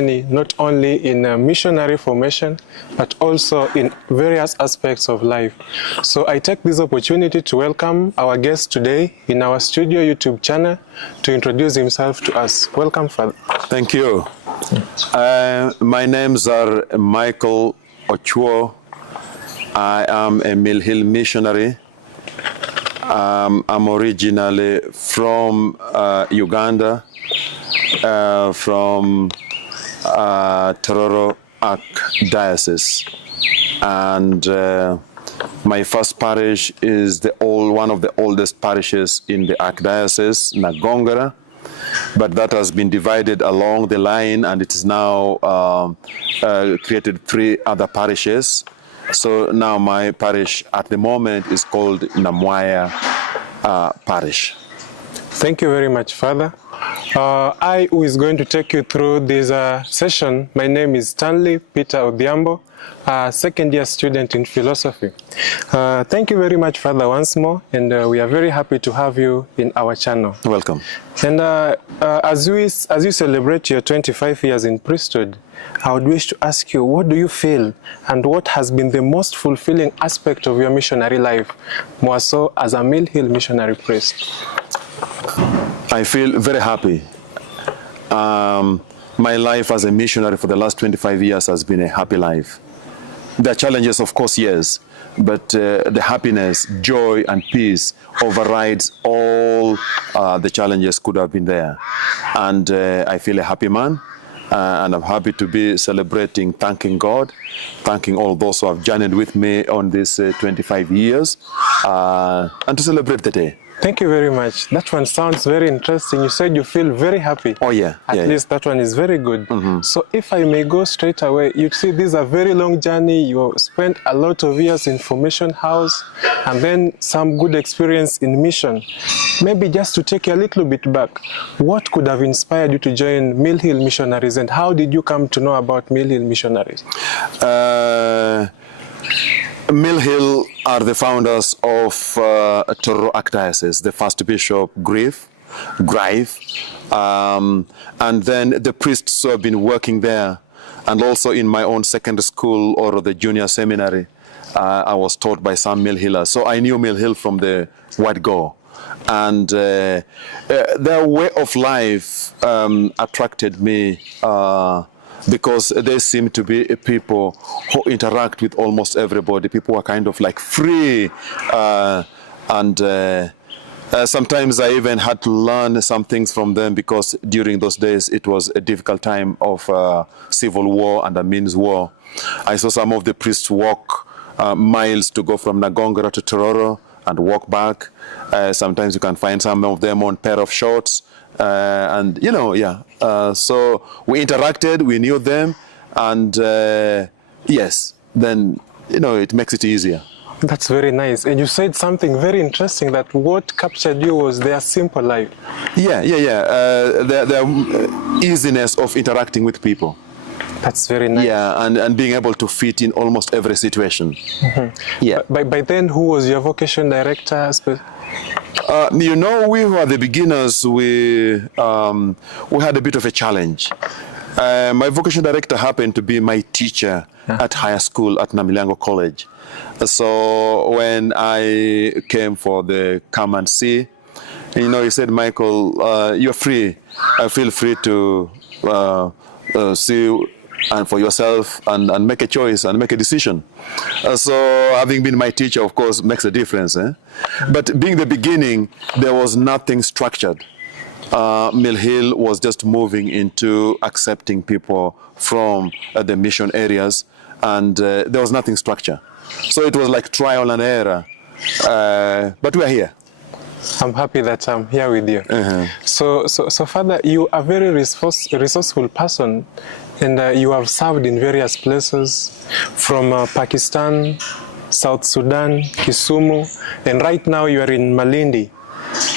not only in missionary formation, but also in various aspects of life. So I take this opportunity to welcome our guest today in our studio YouTube channel to introduce himself to us. Welcome, Father. Thank you. My names are Michael Ochwo. I am a Mill Hill missionary. I'm originally from Uganda, from Tororo Archdiocese, and my first parish is one of the oldest parishes in the Archdiocese, Nagongera, but that has been divided along the line, and it is now created 3 other parishes. So now my parish at the moment is called Namwaya Parish. Thank you very much, Father. I who is going to take you through this session, my name is Stanley Peter Odhiambo, a second-year student in philosophy. Thank you very much, Father, once more, and we are very happy to have you in our channel. Welcome. And as you celebrate your 25 years in priesthood, I would wish to ask you, what do you feel and what has been the most fulfilling aspect of your missionary life, more so as a Mill Hill missionary priest? I feel very happy. My life as a missionary for the last 25 years has been a happy life. There are challenges, of course, yes, but the happiness, joy, and peace overrides all the challenges could have been there. And I feel a happy man, and I'm happy to be celebrating, thanking God, thanking all those who have journeyed with me on these 25 years, and to celebrate the day. Thank you very much. That one sounds very interesting. You said you feel very happy. Oh, yeah. At least that one is very good. So if I may go straight away, you see this is a very long journey. You spent a lot of years in formation house and then some good experience in mission. Maybe just to take you a little bit back, what could have inspired you to join Mill Hill Missionaries, and how did you come to know about Mill Hill Missionaries? Mill Hill are the founders of Tororo Archdiocese, the first bishop, Grieve, and then the priests who have been working there, and also in my own secondary school or the junior seminary, I was taught by some Mill Hillers. So I knew Mill Hill from the word go. And their way of life attracted me because they seem to be people who interact with almost everybody. People are kind of like free, and sometimes I even had to learn some things from them, because during those days it was a difficult time of civil war and a means war. I saw some of the priests walk miles to go from Nagongera to Tororo and walk back. Sometimes you can find some of them on pair of shorts. And you know, so we interacted, we knew them, and yes, then you know, it makes it easier. That's very nice. And you said something very interesting, that what captured you was their simple life. The easiness of interacting with people. That's very nice. Yeah, and being able to fit in almost every situation. Yeah. By then, who was your vocation director? You know, we who are the beginners, we had a bit of a challenge. My vocation director happened to be my teacher at higher school at Namilango College. So when I came for the come and see, you know, he said, Michael, you're free. Feel free to see and for yourself and make a choice and make a decision. So having been my teacher, of course, makes a difference. But being the beginning, there was nothing structured. Mill Hill was just moving into accepting people from the mission areas, and there was nothing structured. So it was like trial and error. But we're here. I'm happy that I'm here with you. So Father, you are a very resourceful person, and you have served in various places, from Pakistan, South Sudan, Kisumu, and right now you are in Malindi.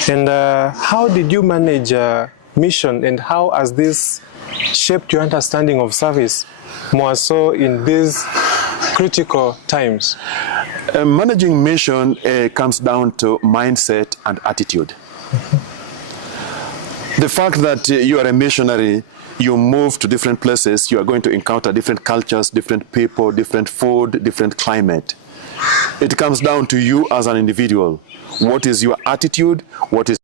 And how did you manage mission, and how has this shaped your understanding of service, more so in these critical times? Managing mission comes down to mindset and attitude. The fact that you are a missionary you move to different places, you are going to encounter different cultures, different people, different food, different climate. It comes down to you as an individual. What is your attitude? What is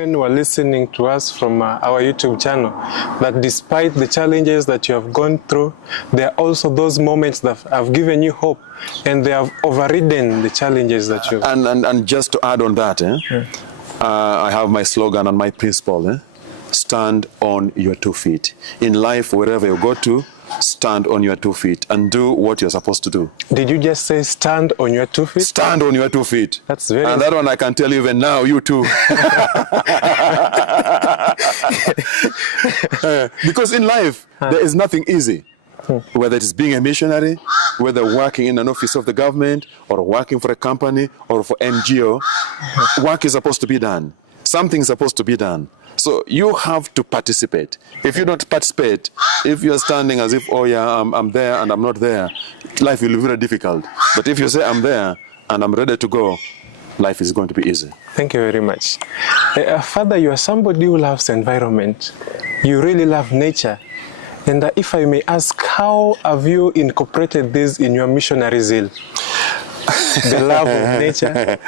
men who are listening to us from our YouTube channel, that despite the challenges that you have gone through, there are also those moments that have given you hope, and they have overridden the challenges that you have. And just to add on that, I have my slogan and my principle, stand on your 2 feet. In life, wherever you go to, stand on your 2 feet and do what you're supposed to do. Did you just say stand on your 2 feet? Stand on your 2 feet. That's very... And that one I can tell you even now, you too. Because in life, there is nothing easy. Whether it's being a missionary, whether working in an office of the government, or working for a company, or for NGO, work is supposed to be done. Something is supposed to be done. So you have to participate. If you don't participate, if you're standing as if, oh yeah, I'm there and I'm not there, life will be very difficult. But if you say I'm there and I'm ready to go, life is going to be easy. Thank you very much. Father, you are somebody who loves environment. You really love nature. And if I may ask, how have you incorporated this in your missionary zeal? The love of nature?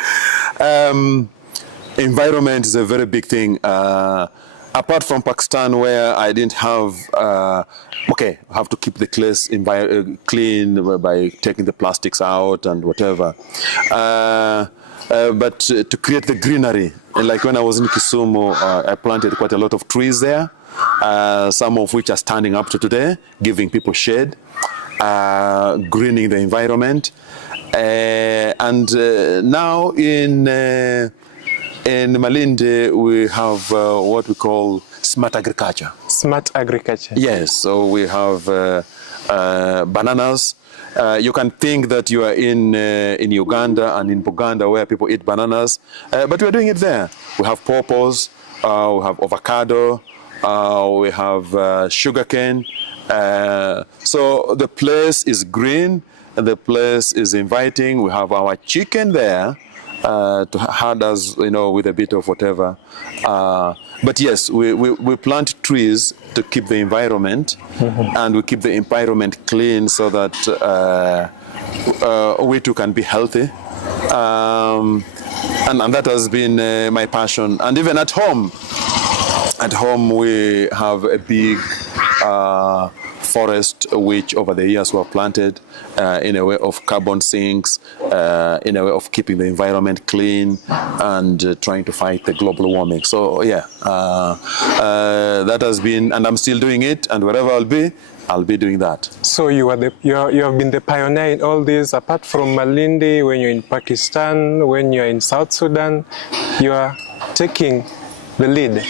Environment is a very big thing. Apart from Pakistan, where I didn't have, I have to keep the place clean by taking the plastics out and whatever. But to create the greenery, like when I was in Kisumu, I planted quite a lot of trees there, some of which are standing up to today, giving people shade, greening the environment. And now in Malindi, we have what we call smart agriculture. Smart agriculture. Yes, so we have bananas. You can think that you are in Uganda and in Buganda where people eat bananas, but we're doing it there. We have pawpaws, we have avocado, we have sugarcane. So the place is green, and the place is inviting. We have our chicken there. To herd us, with a bit of whatever. But yes, we plant trees to keep the environment, and we keep the environment clean so that we too can be healthy. And that has been my passion. And even at home we have a big forest which over the years were planted in a way of carbon sinks, in a way of keeping the environment clean and trying to fight the global warming. So yeah, that has been, and I'm still doing it, and wherever I'll be doing that. So you have been the pioneer in all this. Apart from Malindi, when you're in Pakistan, when you're in South Sudan, you are taking the lead.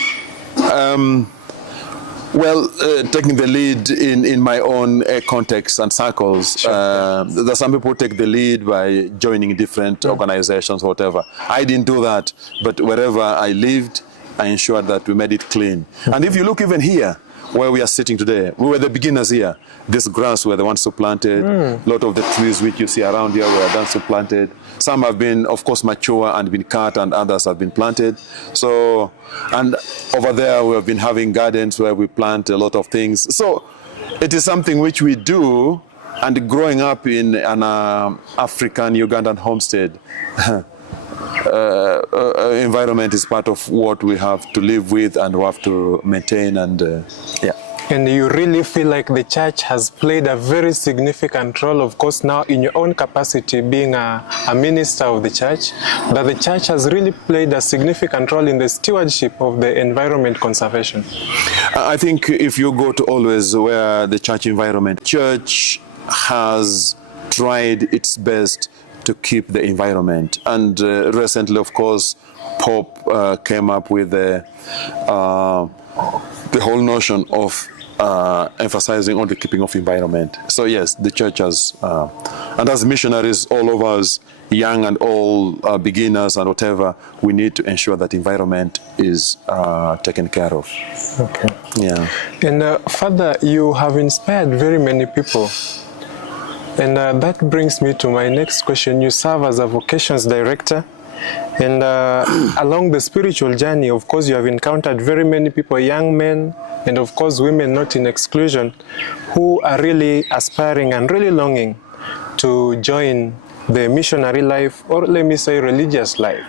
Well, taking the lead in my own context and circles. Sure. There's some people take the lead by joining different organizations, whatever. I didn't do that, but wherever I lived, I ensured that we made it clean. And if you look even here, where we are sitting today, we were the beginners here. This grass were the ones who planted. A lot of the trees which you see around here were the ones who planted. Some have been, of course, mature and been cut, and others have been planted. So, and over there we have been having gardens where we plant a lot of things. So it is something which we do, and growing up in an African Ugandan homestead, environment is part of what we have to live with and we have to maintain, and yeah. And you really feel like the church has played a very significant role, of course, now in your own capacity being a minister of the church, that the church has really played a significant role in the stewardship of the environment conservation? I think if you go to always where the church has tried its best to keep the environment. And recently, of course, Pope came up with the whole notion of emphasizing on the keeping of environment. So yes, the church has, and as missionaries, all of us, young and old, beginners and whatever, we need to ensure that environment is taken care of. Okay. Yeah. And Father, you have inspired very many people. And that brings me to my next question. You serve as a vocations director, and along the spiritual journey, of course, you have encountered very many people, young men, and of course, women not in exclusion, who are really aspiring and really longing to join the missionary life, or let me say religious life.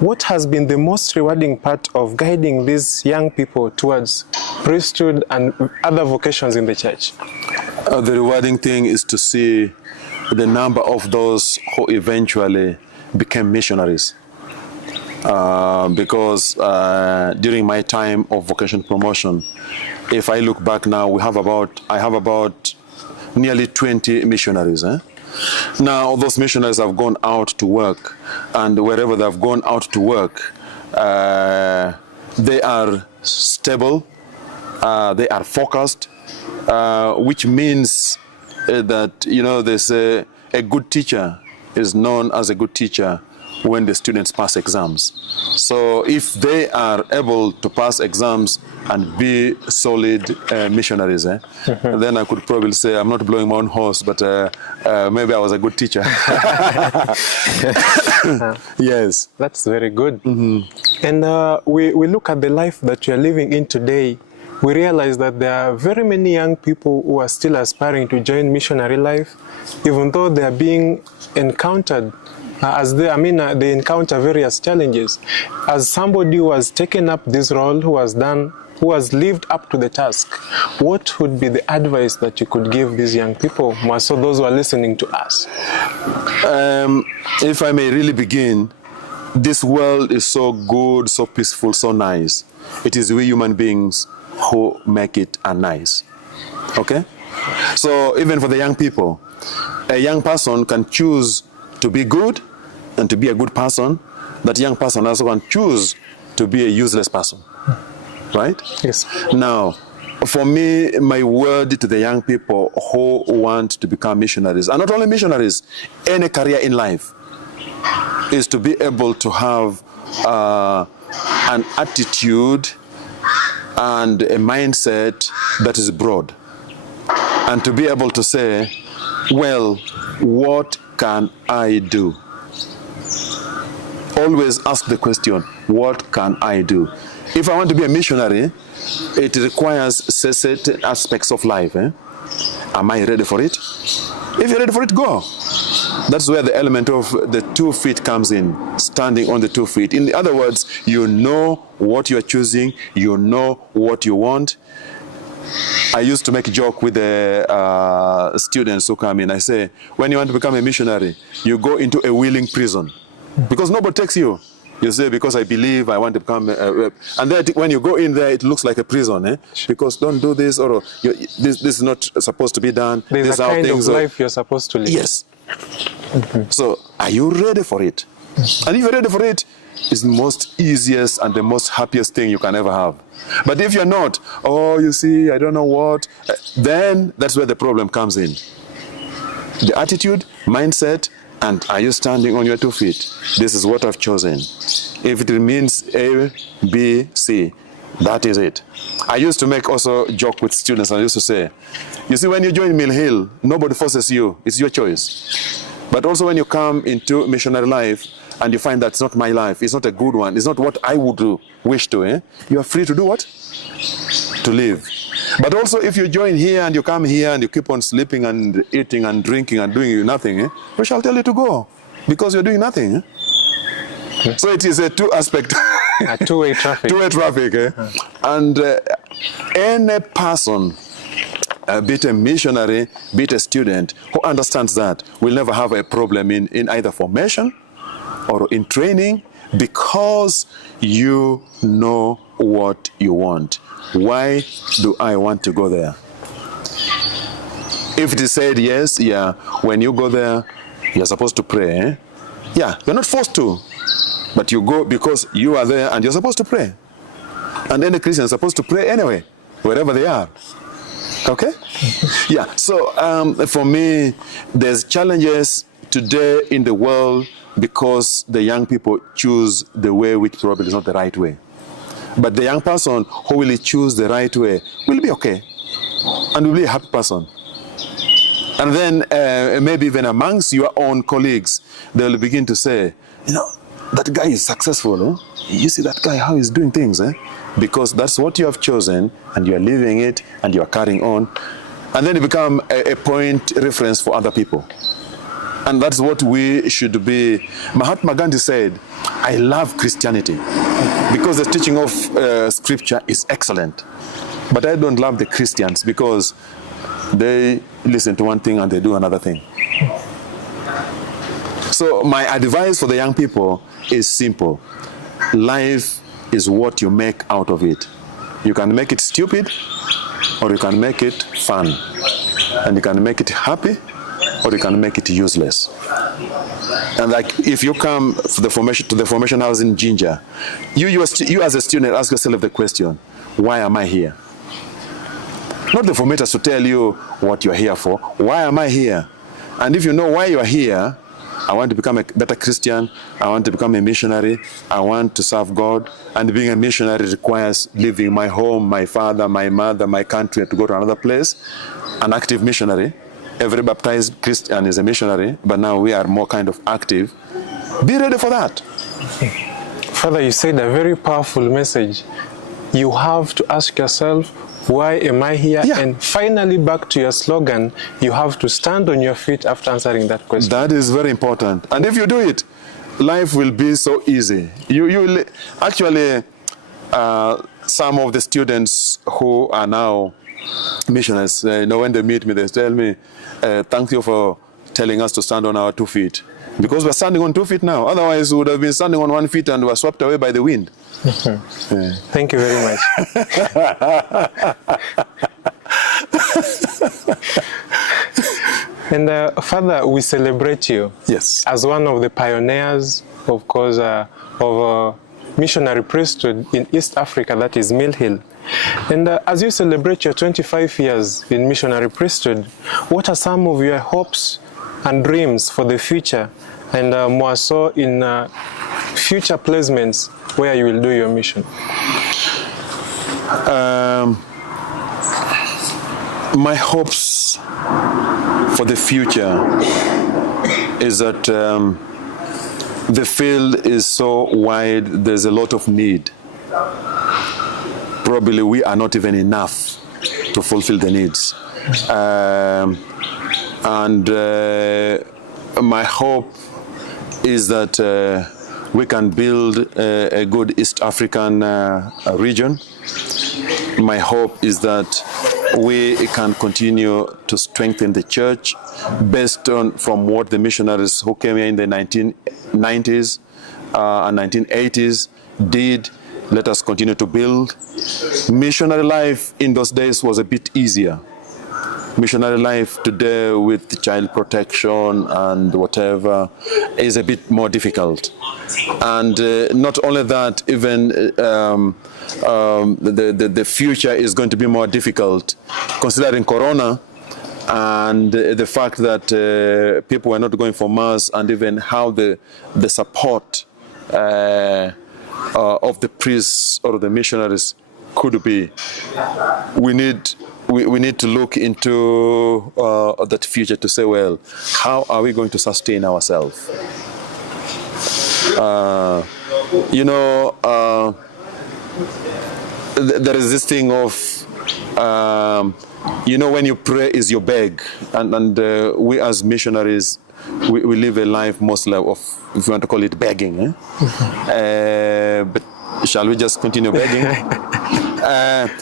What has been the most rewarding part of guiding these young people towards priesthood and other vocations in the church? The rewarding thing is to see the number of those who eventually became missionaries. Because during my time of vocation promotion, if I look back now, I have about nearly 20 missionaries. Now, those missionaries have gone out to work, and wherever they've gone out to work, they are stable, they are focused, which means that, they say a good teacher is known as a good teacher when the students pass exams. So if they are able to pass exams and be solid missionaries, then I could probably say, I'm not blowing my own horse, but maybe I was a good teacher. Yes. That's very good. And we look at the life that you're living in today. We realize that there are very many young people who are still aspiring to join missionary life, even though they are being encountered they encounter various challenges. As somebody who has taken up this role, who has lived up to the task, what would be the advice that you could give these young people, more so those who are listening to us? If I may really begin, this world is so good, so peaceful, so nice. It is we human beings who make it nice. Okay? So even for the young people, a young person can choose to be good and to be a good person. That young person also can choose to be a useless person. Right? Yes. Now, for me, my word to the young people who want to become missionaries, and not only missionaries, any career in life, is to be able to have an attitude and a mindset that is broad. And to be able to say, well, what can I do? Always ask the question, what can I do? If I want to be a missionary, it requires certain aspects of life. Am I ready for it? If you're ready for it, go. That's where the element of the 2 feet comes in, standing on the 2 feet. In other words, you know what you're choosing, you know what you want. I used to make a joke with the students who come in. I say, when you want to become a missionary, you go into a willing prison. Because nobody takes you. You say, because I believe I want to become... and then when you go in there, it looks like a prison. Because don't do this, or this is not supposed to be done. There's a kind of life you're supposed to live. Yes. So, are you ready for it? And if you're ready for it, it's the most easiest and the most happiest thing you can ever have. But if you're not, you see, I don't know what, then that's where the problem comes in. The attitude, mindset, and are you standing on your 2 feet? This is what I've chosen. If it remains A, B, C, that is it. I used to make also a joke with students. I used to say, you see, when you join Mill Hill, nobody forces you. It's your choice. But also when you come into missionary life and you find that's not my life, it's not a good one, it's not what I would wish to, you are free to do what? To live. But also if you join here and you come here and you keep on sleeping and eating and drinking and doing nothing, we shall tell you to go because you're doing nothing. So it is a two-aspect. A two-way traffic. Two-way traffic. And any person, be it a missionary, be it a student, who understands that will never have a problem in either formation or in training because you know what you want. Why do I want to go there? If it is said yes, when you go there, you're supposed to pray. You're not forced to, but you go because you are there and you're supposed to pray. And any Christian is supposed to pray anyway, wherever they are. Okay? So for me, there's challenges today in the world because the young people choose the way which probably is not the right way. But the young person who will choose the right way will be okay and will be a happy person. And then maybe even amongst your own colleagues, they will begin to say, that guy is successful. You see that guy, how he's doing things. Because that's what you have chosen and you are living it and you are carrying on. And then you become a point reference for other people. And that's what we should be. Mahatma Gandhi said, I love Christianity because the teaching of scripture is excellent. But I don't love the Christians because they listen to one thing and they do another thing. So my advice for the young people is simple. Life is what you make out of it. You can make it stupid or you can make it fun. And you can make it happy or you can make it useless. And like if you come to the formation house in Jinja, you as a student ask yourself the question, why am I here? Not the formators to tell you what you're here for. Why am I here? And if you know why you're here, I want to become a better Christian, I want to become a missionary, I want to serve God, and being a missionary requires leaving my home, my father, my mother, my country to go to another place. An active missionary. Every baptized Christian is a missionary, but now we are more kind of active. Be ready for that. Father, you said a very powerful message. You have to ask yourself, why am I here? Yeah. And finally, back to your slogan, you have to stand on your feet after answering that question. That is very important. And if you do it, life will be so easy. You will actually, some of the students who are now missionaries, when they meet me, they tell me, thank you for telling us to stand on our 2 feet. Because we're standing on 2 feet now. Otherwise, we would have been standing on 1 foot and were swept away by the wind. Yeah. Thank you very much. And Father, we celebrate you. Yes. As one of the pioneers, of course, of missionary priesthood in East Africa, that is Mill Hill. And as you celebrate your 25 years in missionary priesthood, what are some of your hopes and dreams for the future, and more so in future placements where you will do your mission? My hopes for the future is that the field is so wide, there's a lot of need. Probably we are not even enough to fulfill the needs. My hope is that we can build a good East African region. My hope is that we can continue to strengthen the church based on from what the missionaries who came here in the 1990s and 1980s did. Let us continue to build. Missionary life in those days was a bit easier. Missionary life today with child protection and whatever is a bit more difficult. And not only that, even the future is going to be more difficult, considering Corona and the fact that people were not going for mass, and even how the support of the priests or the missionaries could be. We need to look into that future to say, well, how are we going to sustain ourselves? There is this thing of, when you pray is your beg, and we as missionaries, we live a life mostly of, if you want to call it, begging. But shall we just continue begging?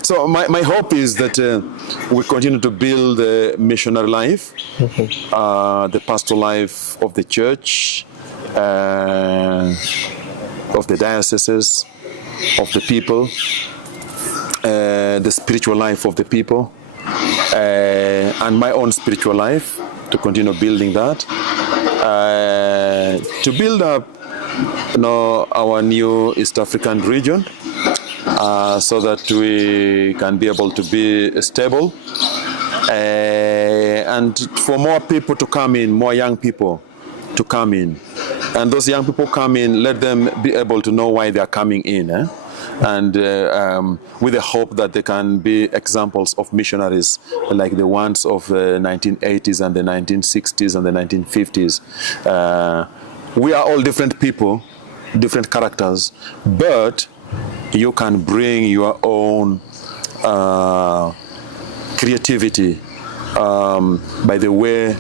So my hope is that we continue to build the missionary life, the pastoral life of the church, of the dioceses, of the people, the spiritual life of the people, and my own spiritual life, to continue building that, to build up our new East African region, so that we can be able to be stable, and for more people to come in, more young people to come in. And those young people come in, let them be able to know why they are coming in, and with the hope that they can be examples of missionaries like the ones of the 1980s and the 1960s and the 1950s. We are all different people, different characters, but you can bring your own creativity by the way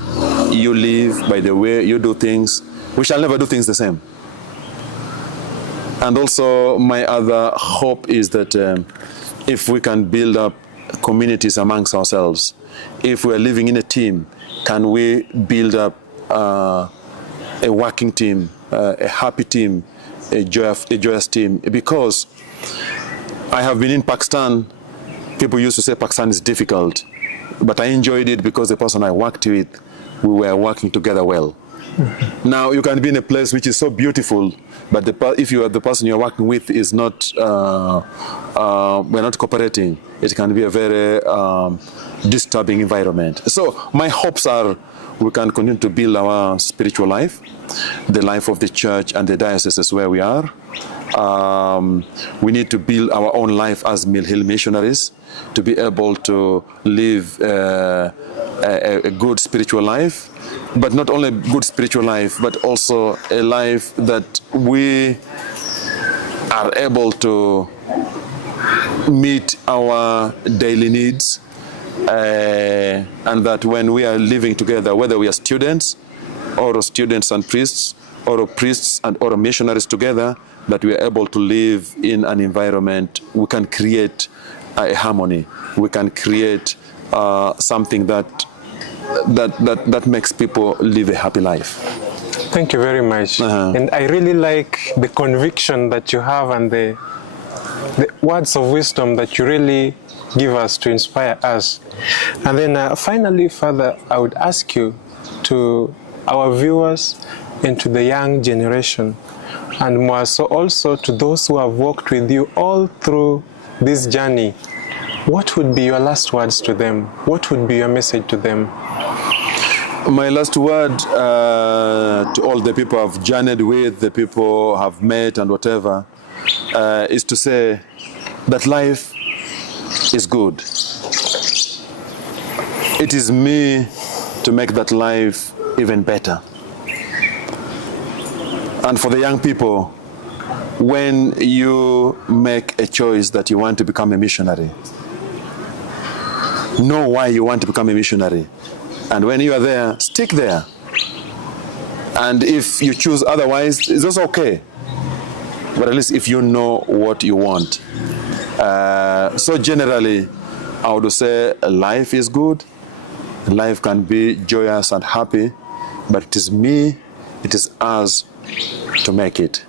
you live, by the way you do things, we shall never do things the same. And also, my other hope is that if we can build up communities amongst ourselves, if we are living in a team, can we build up a working team, a happy team, a joyous team? Because I have been in Pakistan. People used to say Pakistan is difficult, but I enjoyed it because the person I worked with, we were working together well. Now, you can be in a place which is so beautiful, but if the person you're working with is not, we're not cooperating, it can be a very disturbing environment. So my hopes are we can continue to build our spiritual life, the life of the church and the dioceses where we are. We need to build our own life as Mill Hill missionaries to be able to live a good spiritual life, but not only a good spiritual life, but also a life that we are able to meet our daily needs, and that when we are living together, whether we are students or students and priests, or priests and or missionaries together, that we are able to live in an environment, we can create a harmony. We can create something that makes people live a happy life. Thank you very much. And I really like the conviction that you have and the words of wisdom that you really give us to inspire us. And then finally, Father, I would ask you to our viewers and to the young generation, and more so also to those who have walked with you all through this journey, what would be your last words to them? What would be your message to them? My last word to all the people I've journeyed with, the people I've met and whatever, is to say that life is good. It is me to make that life even better. And for the young people, when you make a choice that you want to become a missionary, know why you want to become a missionary. And when you are there, stick there. And if you choose otherwise, it's also okay. But at least if you know what you want. So generally, I would say life is good. Life can be joyous and happy. But it is me, it is us to make it.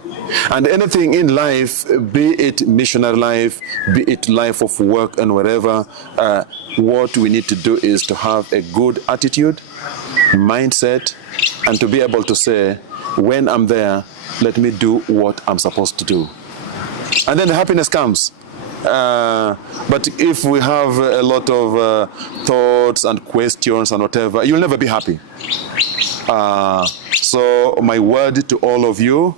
And anything in life, be it missionary life, be it life of work and whatever, what we need to do is to have a good attitude, mindset, and to be able to say, when I'm there, let me do what I'm supposed to do. And then the happiness comes. But if we have a lot of thoughts and questions and whatever, you'll never be happy. So my word to all of you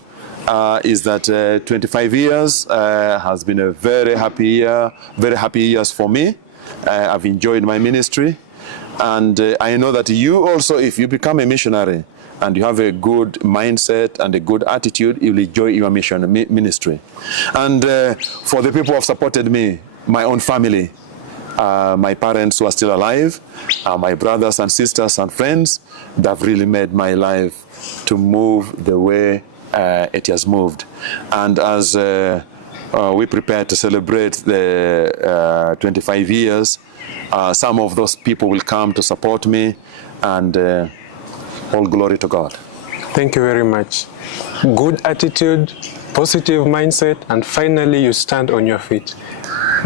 is that 25 years has been a very happy year, very happy years for me. I've enjoyed my ministry, and I know that you also, if you become a missionary and you have a good mindset and a good attitude, you will enjoy your mission ministry. And for the people who have supported me, my own family, my parents who are still alive, my brothers and sisters and friends, they've really made my life to move the way it has moved. And as we prepare to celebrate the 25 years, some of those people will come to support me, and all glory to God. Thank you very much. Good attitude, positive mindset, and finally you stand on your feet.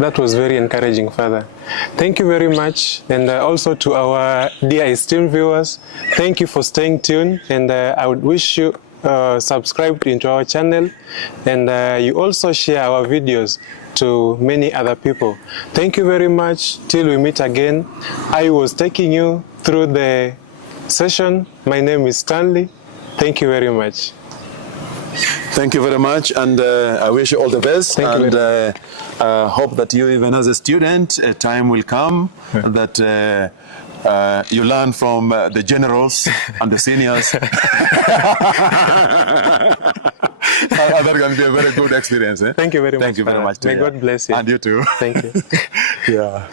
That was very encouraging, Father. Thank you very much. And also to our dear esteemed viewers, thank you for staying tuned. And I would wish you subscribe into our channel, and you also share our videos to many other people. Thank you very much. Till we meet again. I was taking you through the session. My name is Stanley. Thank you very much. Thank you very much, and I wish you all the best. Thank you. And hope that you, even as a student, a time will come that you learn from the generals and the seniors. That can be a very good experience. Eh? Thank you very much. Thank you very much. May God bless you. And you too. Thank you. Yeah.